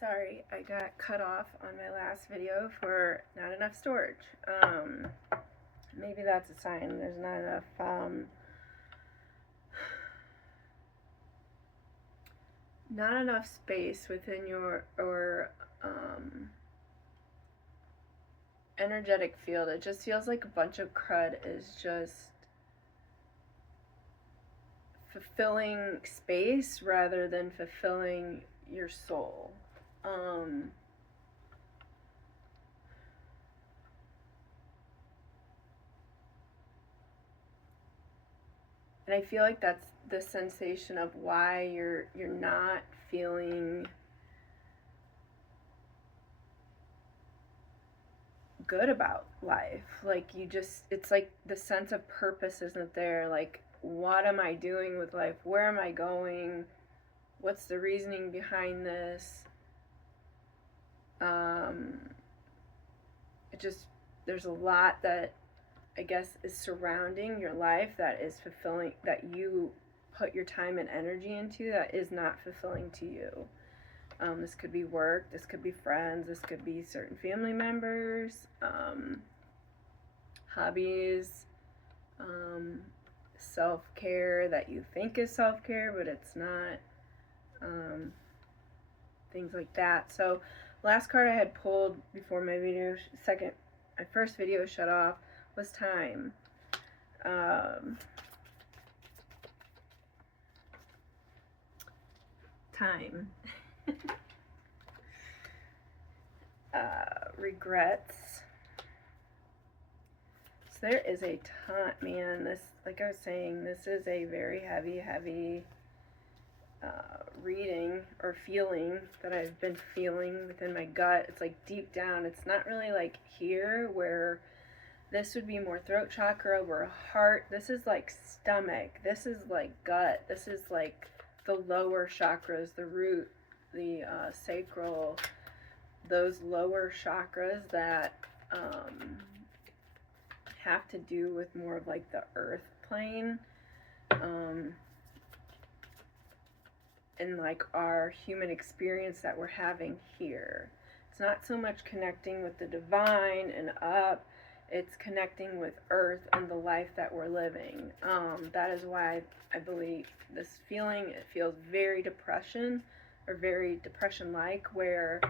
Sorry, I got cut off on my last video for not enough storage. Maybe that's a sign there's not enough space within your energetic field. It just feels like a bunch of crud is just fulfilling space rather than fulfilling your soul. And I feel like that's the sensation of why you're not feeling good about life. Like it's like the sense of purpose isn't there. Like, what am I doing with life? Where am I going? What's the reasoning behind this? There's a lot that I guess is surrounding your life that is fulfilling, that you put your time and energy into, that is not fulfilling to you. This could be work, this could be friends, this could be certain family members, hobbies, self-care that you think is self-care, but it's not, things like that. So last card I had pulled before my first video shut off was time. Time. Regrets. So there is a ton, man, this, like I was saying, this is a very heavy reading or feeling that I've been feeling within my gut. It's like deep down. It's not really like here where this would be more throat chakra, where heart. This is like stomach. This is like gut. This is like the lower chakras, the root, the sacral, those lower chakras that have to do with more of like the earth plane, and like our human experience that we're having here. It's not so much connecting with the divine and up, it's connecting with earth and the life that we're living. That is why I believe this feeling, it feels very depression, or very depression-like, where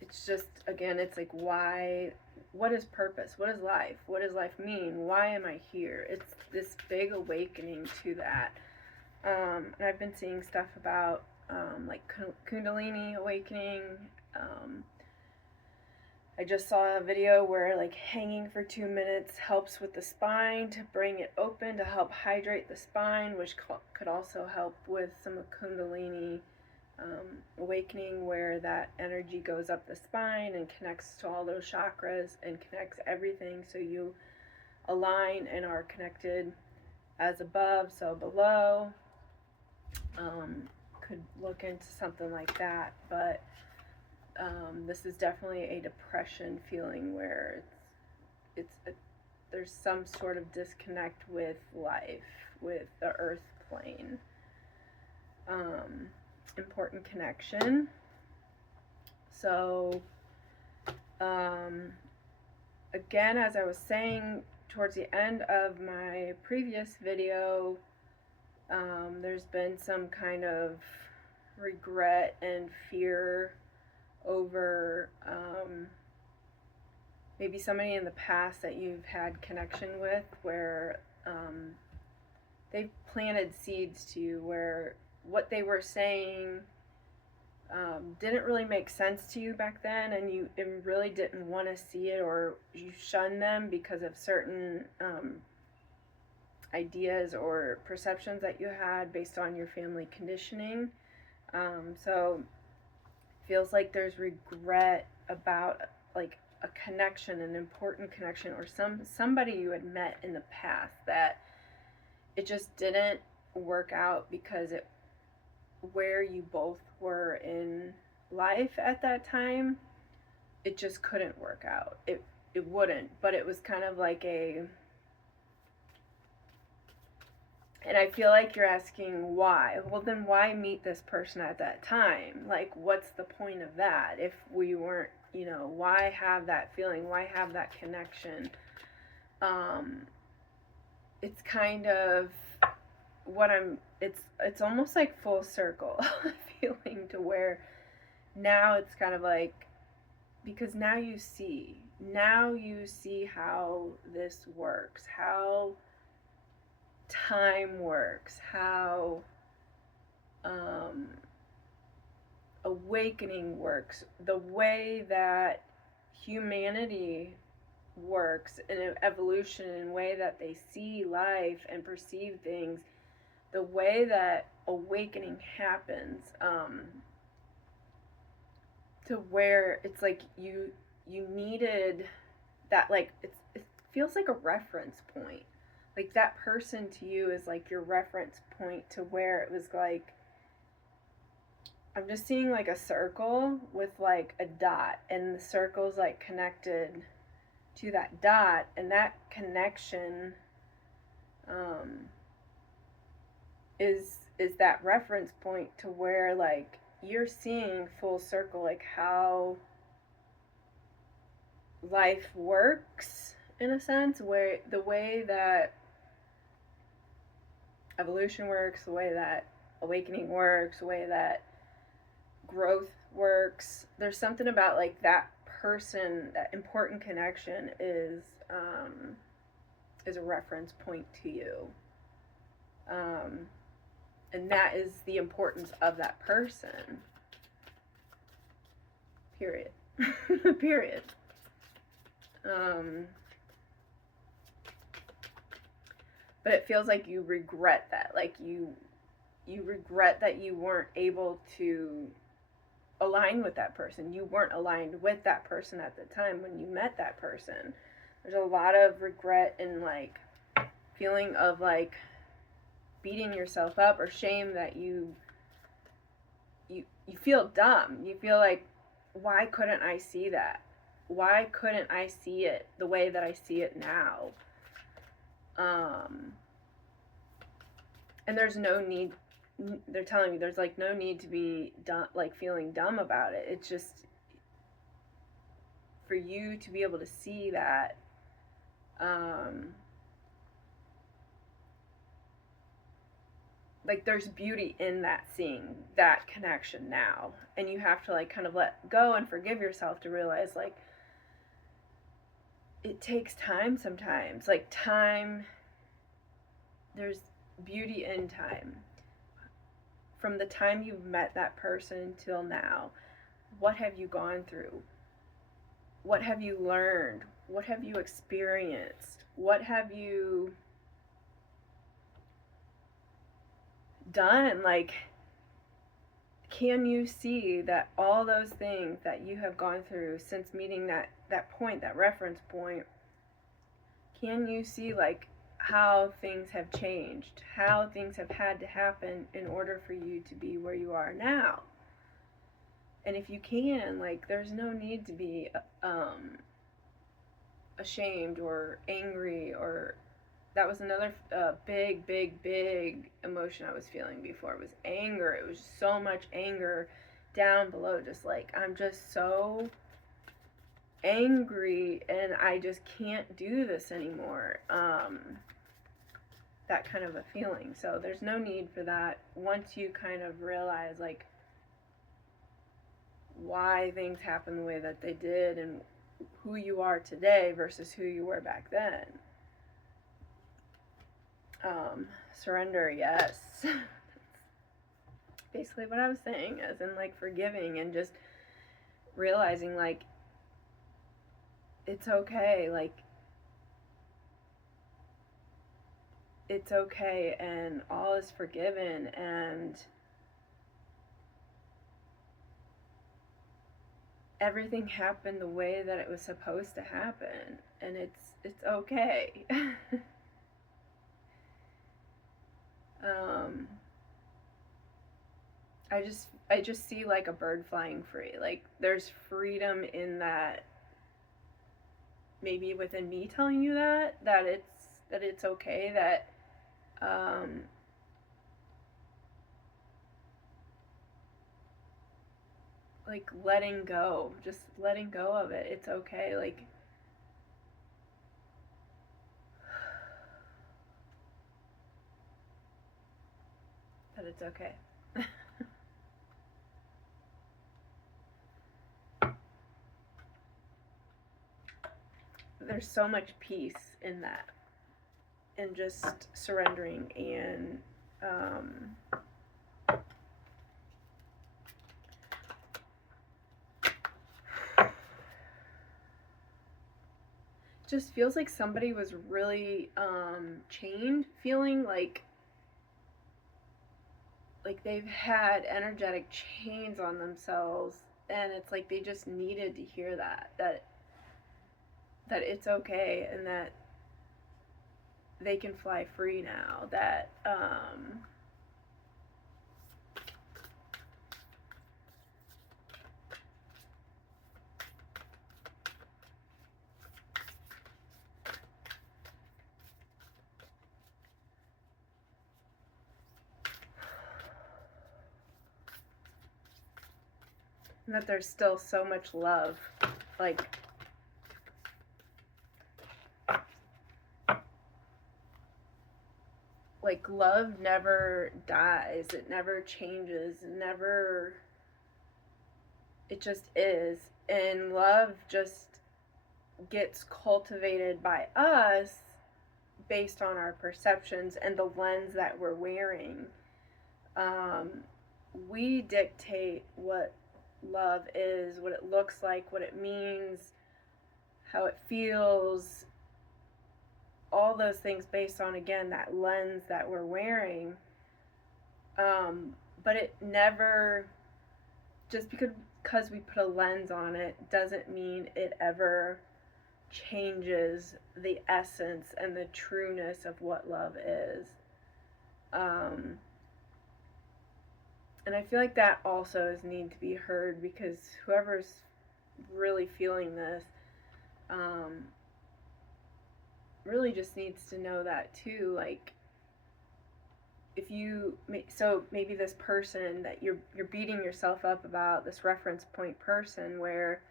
it's just, again, it's like, why, what is purpose? What is life? What does life mean? Why am I here? It's this big awakening to that. And I've been seeing stuff about like Kundalini awakening. I just saw a video where like hanging for 2 minutes helps with the spine, to bring it open, to help hydrate the spine, which could also help with some of Kundalini awakening, where that energy goes up the spine and connects to all those chakras and connects everything, so you align and are connected as above, so below. Could look into something like that, but this is definitely a depression feeling where there's some sort of disconnect with life, with the earth plane. Important connection. So again, as I was saying towards the end of my previous video, there's been some kind of regret and fear over maybe somebody in the past that you've had connection with, where they've planted seeds to you, where what they were saying didn't really make sense to you back then, and you really didn't want to see it, or you shunned them because of certain ideas or perceptions that you had based on your family conditioning. So it feels like there's regret about like a connection, an important connection, or somebody you had met in the past that it just didn't work out because where you both were in life at that time, it just couldn't work out. It wouldn't, but it was kind of like an And I feel like you're asking why. Well, then why meet this person at that time? Like, what's the point of that if we weren't, why have that feeling? Why have that connection? It's kind of it's almost like full circle feeling, to where now it's kind of like, because now you see how this works, how time works, how awakening works, the way that humanity works in evolution, in the way that they see life and perceive things, the way that awakening happens, to where it's like you needed that, like it feels like a reference point. Like that person to you is like your reference point, to where it was like, I'm just seeing like a circle with like a dot, and the circle's like connected to that dot, and that connection is that reference point, to where like you're seeing full circle, like how life works, in a sense, where the way that evolution works, the way that awakening works, the way that growth works. There's something about like that person, that important connection is a reference point to you, and that is the importance of that person. Period. Period. But it feels like you regret that, like you regret that you weren't able to align with that person. You weren't aligned with that person at the time when you met that person. There's a lot of regret and like feeling of like beating yourself up, or shame that you feel dumb. You feel like, why couldn't I see that? Why couldn't I see it the way that I see it now? And there's no need, they're telling me there's like no need to be dumb, like feeling dumb about it. It's just for you to be able to see that, like there's beauty in that, seeing that connection now, and you have to like kind of let go and forgive yourself to realize like it takes time sometimes. Like time, there's beauty in time. From the time you've met that person until now, what have you gone through? What have you learned? What have you experienced? What have you done? Like, can you see that all those things that you have gone through since meeting that point, that reference point, can you see like how things have changed, how things have had to happen in order for you to be where you are now? And if you can, like, there's no need to be ashamed or angry, or that was another big emotion I was feeling before, was anger. It was so much anger down below, just like, I'm just so angry and I just can't do this anymore. That kind of a feeling. So there's no need for that once you kind of realize like why things happen the way that they did, and who you are today versus who you were back then. Surrender, yes. Basically what I was saying, as in like forgiving and just realizing like it's okay, like it's okay, and all is forgiven, and everything happened the way that it was supposed to happen, and it's okay. I just see like a bird flying free. Like there's freedom in that. Maybe within me telling you that it's okay, that like letting go, just letting go of it. It's okay. Like, that it's okay. There's so much peace in that, in just surrendering and just feels like somebody was really chained, feeling like they've had energetic chains on themselves, and it's like they just needed to hear that it's okay, and that they can fly free now, that there's still so much love. Like love never dies, it never changes, it just is. And love just gets cultivated by us based on our perceptions and the lens that we're wearing. We dictate what love is, what it looks like, what it means, how it feels, all those things based on, again, that lens that we're wearing. But it never, just because we put a lens on it doesn't mean it ever changes the essence and the trueness of what love is. And I feel like that also is need to be heard, because whoever's really feeling this really just needs to know that too. Like, if you, so maybe this person that you're beating yourself up about, this reference point person, where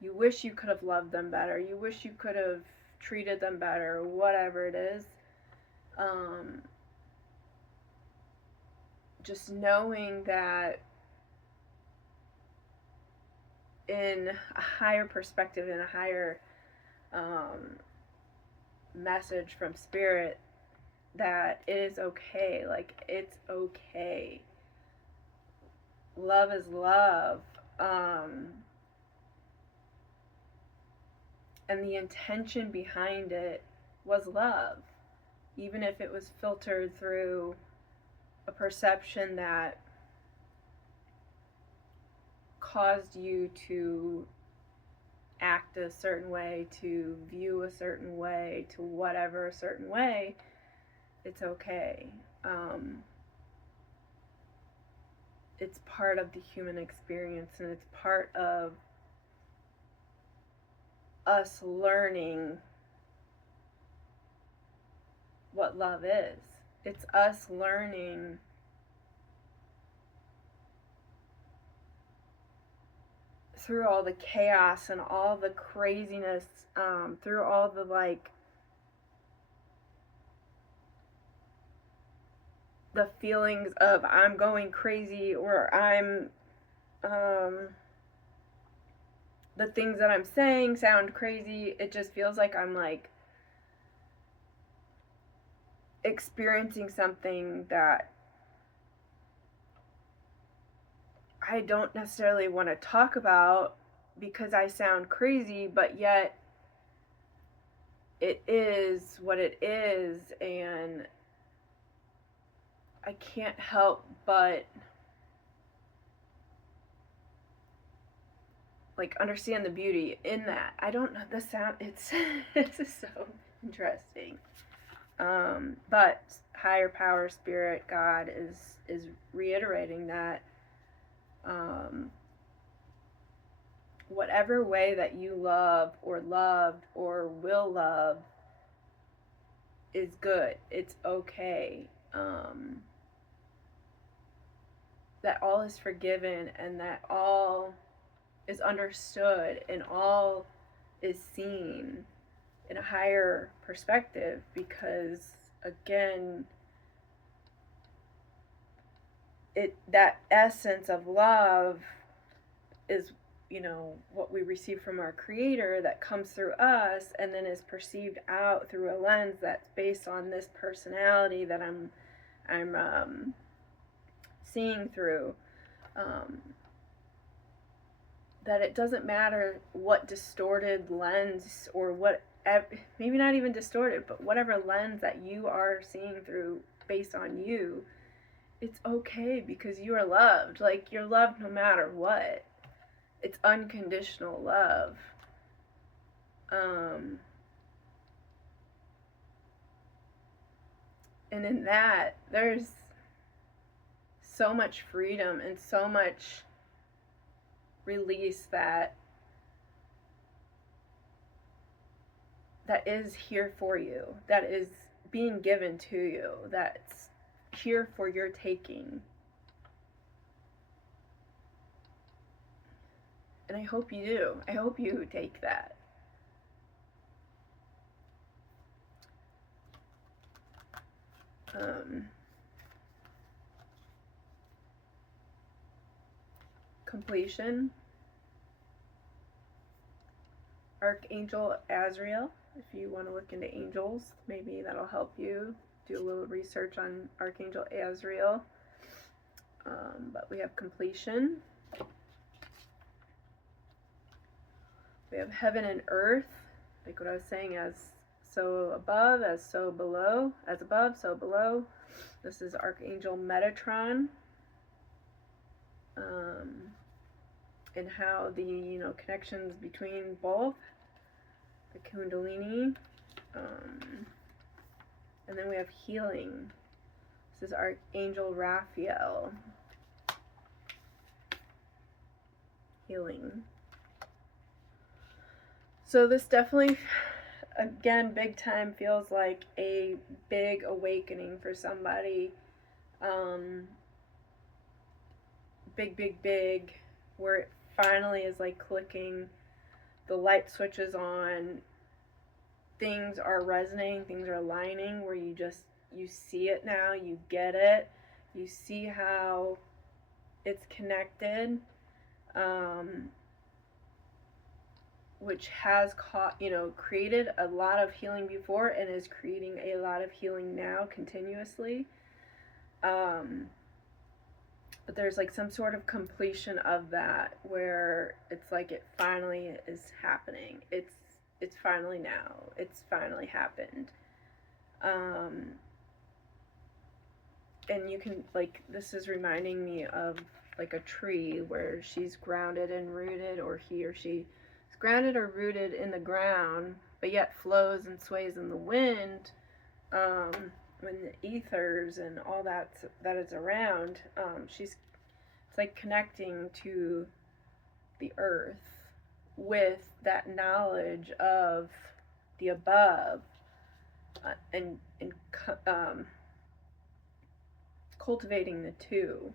you wish you could have loved them better, you wish you could have treated them better, whatever it is, just knowing that in a higher perspective, in a higher message from spirit, that it is okay. Like, it's okay. Love is love. And the intention behind it was love, even if it was filtered through a perception that caused you to act a certain way, to view a certain way, to whatever a certain way. It's okay. It's part of the human experience, and it's part of us learning what love is. It's us learning through all the chaos and all the craziness, through all the the feelings of I'm going crazy, or I'm the things that I'm saying sound crazy. It just feels like I'm experiencing something that I don't necessarily want to talk about because I sound crazy, but yet it is what it is, and I can't help but understand the beauty in that. I don't know the sound. It's so interesting. But higher power, spirit, God is reiterating that whatever way that you love or loved or will love is good. It's okay. That all is forgiven, and that all is understood and all is seen in a higher perspective, because again, that essence of love is, what we receive from our Creator that comes through us and then is perceived out through a lens that's based on this personality that I'm seeing through. That it doesn't matter what distorted lens, or what, maybe not even distorted, but whatever lens that you are seeing through based on you, it's okay, because you are loved. Like, you're loved no matter what. It's unconditional love. And in that, there's so much freedom and so much release that is here for you, that is being given to you, that's here for your taking. And I hope you do. I hope you take that. Completion. Archangel Azrael. If you want to look into angels, maybe that'll help you do a little research on Archangel Azrael. But we have completion. We have heaven and earth, like what I was saying, as so above, as so below, as above, so below. This is Archangel Metatron. And how the connections between both, the Kundalini, and then we have healing. This is Archangel Raphael. Healing. So this definitely, again, big time, feels like a big awakening for somebody. Big, where it finally is like clicking, the light switches on, things are resonating, things are aligning, where you see it now, you get it, you see how it's connected, which has created a lot of healing before and is creating a lot of healing now continuously. But there's like some sort of completion of that, where it's like it finally is happening. It's finally now. It's finally happened. And you can, like, this is reminding me of like a tree where she's grounded and rooted, or he or she is grounded or rooted in the ground, but yet flows and sways in the wind. When the ethers and all that is around, it's like connecting to the earth with that knowledge of the above, and cultivating the two.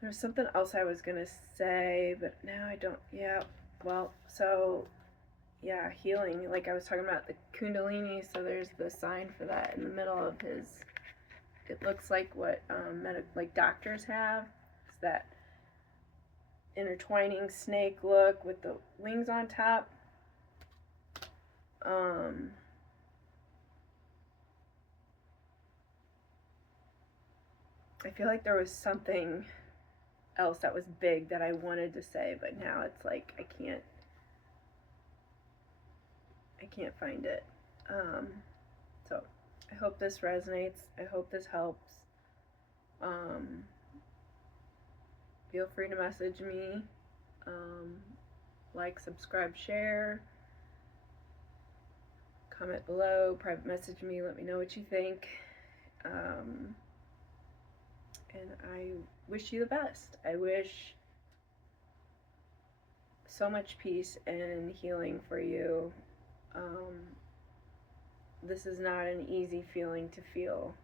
There's something else I was gonna say, but now I don't. Yeah, well, so yeah, healing. Like I was talking about the Kundalini, so there's the sign for that in the middle of his. It looks like what like doctors have. It's that intertwining snake look with the wings on top. I feel like there was something else that was big that I wanted to say, but now it's like I can't find it. So I hope this resonates. I hope this helps. Feel free to message me. Like, subscribe, share. Comment below. Private message me. Let me know what you think. And I wish you the best. I wish so much peace and healing for you. this is not an easy feeling to feel.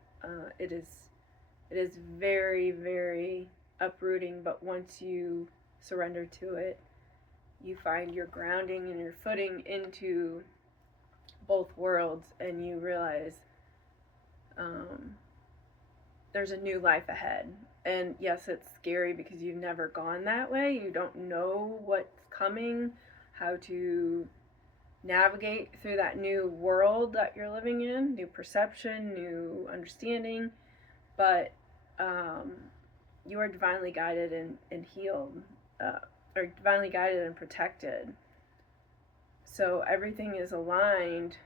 It is very, very uprooting, but once you surrender to it, you find your grounding and your footing into both worlds, and you realize there's a new life ahead. And yes, it's scary because you've never gone that way. You don't know what's coming, how to navigate through that new world that you're living in, new perception, new understanding. But you are divinely guided and healed, or divinely guided and protected. So everything is aligned,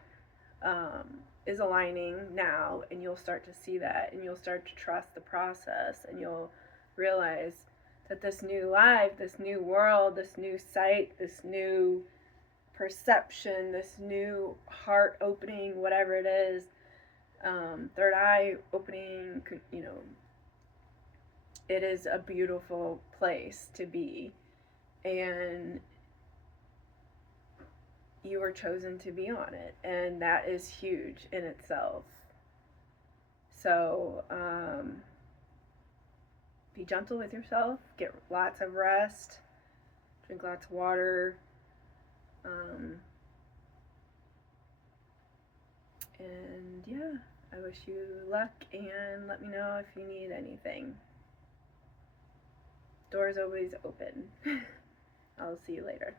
is aligning now, and you'll start to see that, and you'll start to trust the process, and you'll realize that this new life, this new world, this new sight, this new perception, this new heart opening, whatever it is, third eye opening, it is a beautiful place to be, and you were chosen to be on it, and that is huge in itself. So be gentle with yourself, get lots of rest, drink lots of water, and yeah, I wish you luck, and let me know if you need anything. Doors always open. I'll see you later.